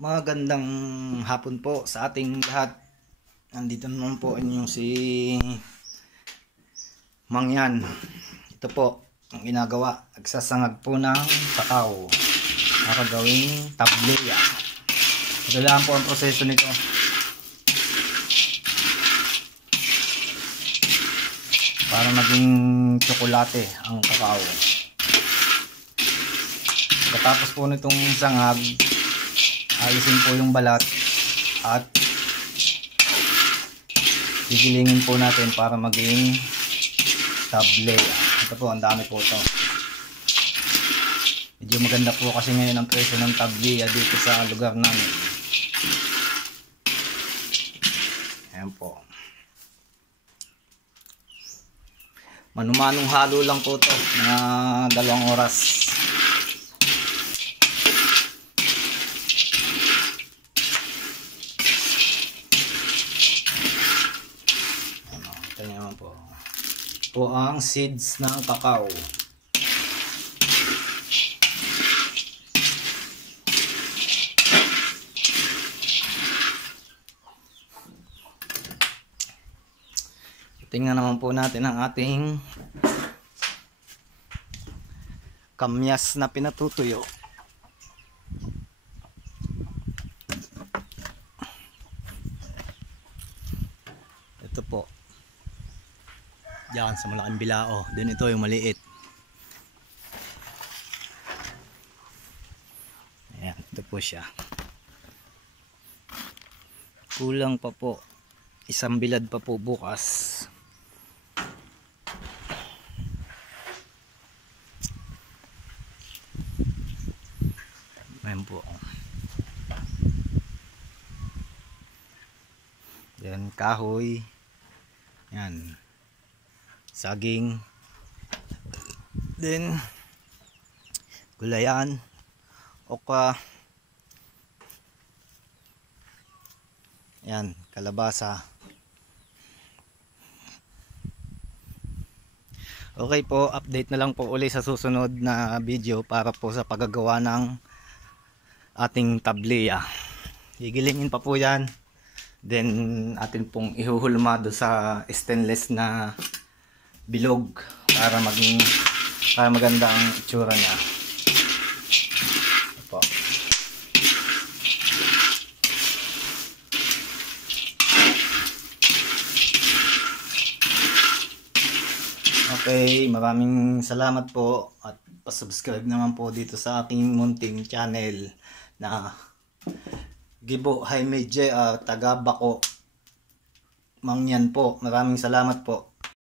Magandang hapon po sa ating lahat. Nandito naman po inyong si Mangyan. Ito po ang ginagawa. Nagsasangag po ng kakao para gawing tableya. Ito lang po ang proseso nito. Para maging tsokolate ang kakao. Pagkatapos po nitong sangag, ayusin po yung balat at gigilingin po natin para maging tableya. Ito po, ang dami po ito. Medyo maganda po kasi ngayon ang presyo ng tableya dito sa lugar namin. Ayan po. Manumanong halo lang po ito, mga 2 oras. Ito naman po. Ito ang seeds ng kakao. Tingnan naman po natin ang ating kamyas na pinatutuyo. Ito po. Diyan sa malaking bilao. Din ito yung maliit. Ayan, ito po siya. Kulang pa po. 1 bilad pa po bukas. Ayan po. Yan, kahoy. Yan. Saging. Then gulayan, okra. Yan, kalabasa. Okay po, update na lang po uli sa susunod na video para po sa paggagawa ng ating tableya. Gigilingin pa po yan. Then atin pong ihuhulma do sa stainless na bilog para maganda ang itsura niya. Ito po. Okay, maraming salamat po at pa-subscribe naman po dito sa aking munting channel na Gibo Jaime J, taga Bako Mangyan po. Maraming salamat po.